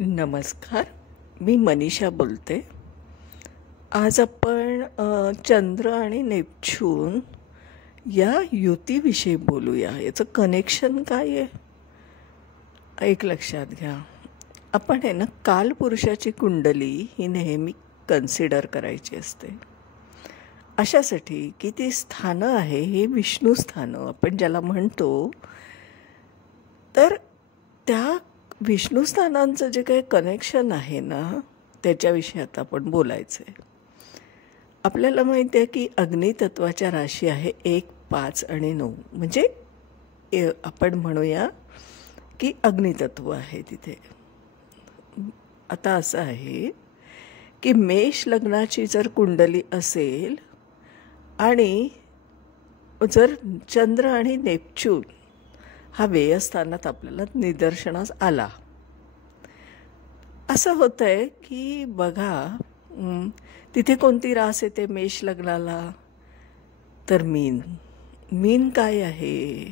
नमस्कार. मी मनीषा बोलते. आज आपण चंद्र आणि नेपच्यून या युतीविषयी बोलूया. याचं कनेक्शन काय आहे? एक लक्षात घ्या. आपण आहे ना, कालपुरुषाची कुंडली ही नेहमी कन्सिडर करायची असते. अशासाठी की ती स्थानं आहे, हे विष्णू स्थानं आपण ज्याला म्हणतो, तर त्या विष्णू स्थानांचं जे काही कनेक्शन आहे ना, त्याच्याविषयी आता आपण बोलायचं आहे. आपल्याला माहिती आहे की अग्नितत्वाच्या राशी आहे 1, 5 आणि 9. म्हणजे आपण म्हणूया की अग्नितत्व आहे तिथे. आता असं आहे की मेष लग्नाची जर कुंडली असेल आणि जर चंद्र आणि नेपच्यून हा व्ययस्थानात आपल्याला निदर्शनास आला, असं होतं आहे की बघा, तिथे कोणती रास येते मेष लग्नाला? तर मीन. मीन काय आहे?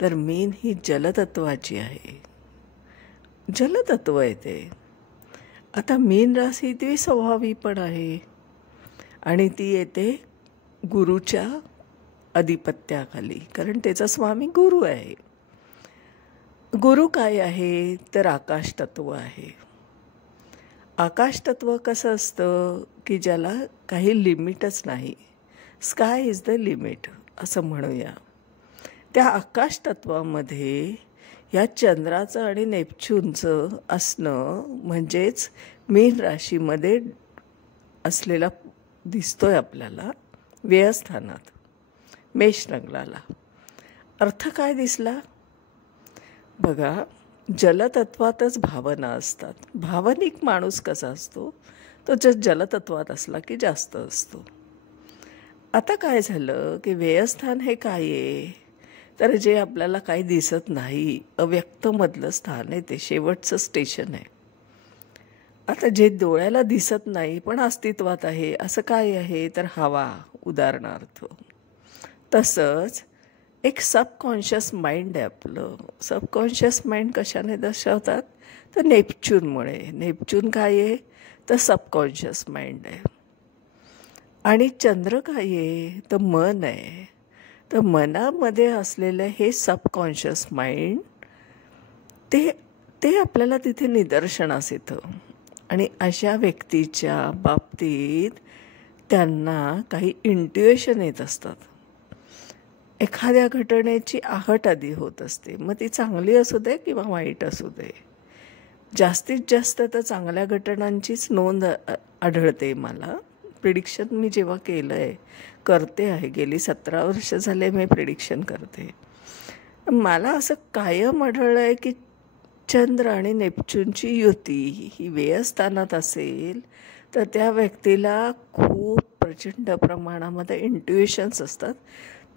तर मीन ही जलतत्वाची आहे. जलतत्व येते. आता मीन रास ही द्विस्वभावी पण आहे आणि ती येते गुरुच्या अधिपत्याखाली, कारण त्याचा स्वामी गुरु आहे. गुरु काय आहे? तर आकाश तत्व आहे. आकाश तत्व कसं असतं की ज्याला काही लिमिटच नाही. स्काय इज द लिमिट असं म्हणूया. त्या आकाश तत्वामध्ये या चंद्राचं आणि नेपच्यूनचं असणं म्हणजेच मीन राशीमध्ये असलेला दिसतोय आपल्याला व्ययस्थानात मेष लग्नाला. अर्थ काय दिसला? बघा, जलतत्वातच भावना असतात. भावनिक माणूस कसा असतो? तो जलतत्वात असला की जास्त असतो. आता काय झालं की व्ययस्थान हे काय आहे? तर जे आपल्याला काही दिसत नाही, अव्यक्तमधलं स्थान आहे, ते शेवटचं स्टेशन आहे. आता जे डोळ्याला दिसत नाही पण अस्तित्वात आहे, असं काय आहे? तर हवा, उदाहरणार्थ. तसंच एक सबकॉन्शियस माइंड आहे आपलं. सबकॉन्शियस माइंड कशाने दर्शवतात? तर नेपच्यूनमुळे. नेपच्यून काय आहे? तर सबकॉन्शियस माइंड आहे. आणि चंद्र काय आहे? तर मन आहे. तर मनामध्ये असलेलं हे सबकॉन्शियस माइंड ते आपल्याला तिथे निदर्शनास येतं. आणि अशा व्यक्तीच्या बाबतीत त्यांना काही इंट्युएशन येत असतात. एखाद्या घटनेची आहट आधी होत असते, मग ती चांगली असू दे किंवा वाईट असू दे. जास्तीत जास्त तर चांगल्या घटनांचीच नोंद आढळते मला. प्रिडिक्शन मी जेव्हा केलं आहे, करते आहे, गेली 17 वर्ष झाले मी प्रिडिक्शन करते. मला असं कायम आढळलं आहे की चंद्र आणि नेपच्यूनची युती ही व्ययस्थानात असेल तर त्या व्यक्तीला खूप प्रचंड प्रमाणामध्ये इंट्युएशन्स असतात.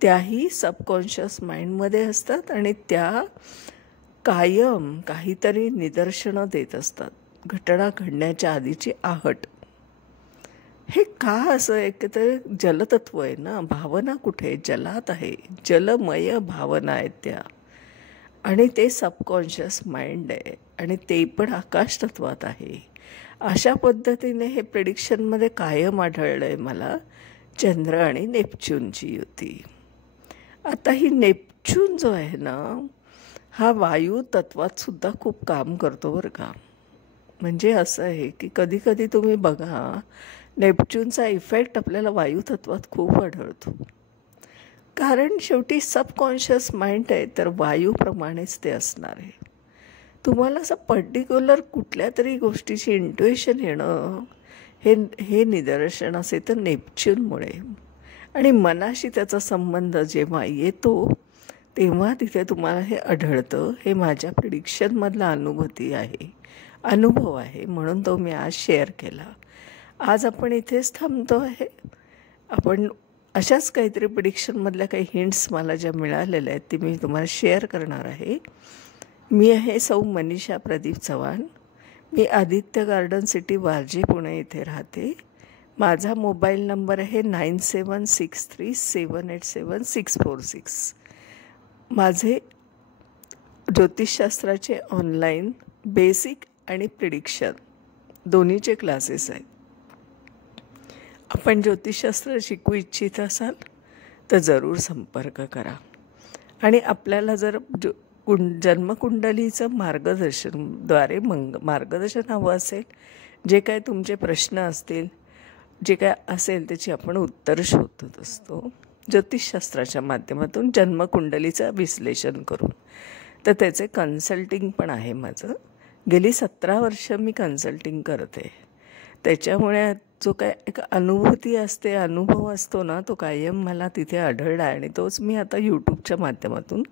त्याही सबकॉन्शियस माइंडमध्ये असतात आणि त्या कायम काहीतरी निदर्शनं देत असतात, घटना घडण्याच्या आधीची आहट. हे का असं आहे? की ते जलतत्व आहे ना. भावना कुठे? जलात आहे. जलमय भावना आहेत त्या. आणि ते सबकॉन्शियस माइंड आहे आणि ते पण आकाश तत्वात आहे. अशा पद्धतीने हे प्रेडिक्शनमध्ये कायम आढळलं आहे मला, चंद्र आणि नेपच्यूनची युती. आता ही नेपच्यून जो आहे ना, हा वायू तत्वात सुद्धा खूप काम करतो बरं का. म्हणजे असं आहे की कधी कधी तुम्ही बघा, नेपच्यूनचा इफेक्ट आपल्याला वायू तत्वात खूप आढळतो. कारण शेवटी सबकॉन्शियस माइंड आहे, तर वायूप्रमाणेच ते असणार आहे. तुम्हाला असं पर्टिक्युलर कुठल्या तरी गोष्टीची इंट्युएशन येणं हे निदर्शनास येतं नेपच्यूनमुळे. आणि मनाशी त्याचा संबंध जेव्हा येतो तेव्हा तिथे तुम्हाला हे आढळतं. हे माझ्या प्रिडिक्शनमधला अनुभव आहे, म्हणून तो मी आज शेअर केला. आज आपण इथेच थांबतो आहे. आपण अशाच काहीतरी प्रिडिक्शनमधल्या काही हिंट्स मला ज्या मिळालेल्या आहेत ते मी तुम्हाला शेअर करणार आहे. मी आहे सौ मनीषा प्रदीप चव्हाण. मी आदित्य गार्डन सिटी, वारजे, पुणे इथे राहते. माझा मोबाईल नंबर आहे 9763787646. माझे ज्योतिषशास्त्राचे ऑनलाईन बेसिक आणि प्रिडिक्शन दोन्हीचे क्लासेस आहेत. आपण ज्योतिषशास्त्र शिकू इच्छित असाल तर जरूर संपर्क करा. आणि आपल्याला जर जन्मकुंडलीचं मार्गदर्शनद्वारे मार्गदर्शन हवं असेल, जे काय तुमचे प्रश्न असतील, जे काय असेल त्याची आपण उत्तर शोधत असतो ज्योतिषशास्त्राच्या माध्यमातून जन्मकुंडलीचं विश्लेषण करून. तर त्याचे कन्सल्टिंग पण आहे माझं. गेली 17 वर्ष मी कन्सल्टिंग करते. त्याच्यामुळे जो काय एक अनुभूती असते, अनुभव असतो ना, तो कायम मला तिथे आढळला आणि तोच मी आता यूट्यूबच्या माध्यमातून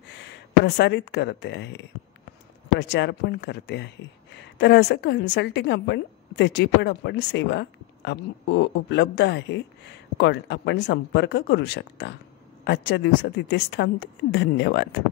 प्रसारित करते आहे, प्रचार पण करते आहे. तर असं कन्सल्टिंग त्याची पण आपण सेवा उपलब्ध आहे. आपण संपर्क करू शकता. आजच्या दिवसात इथेच थांबते. धन्यवाद.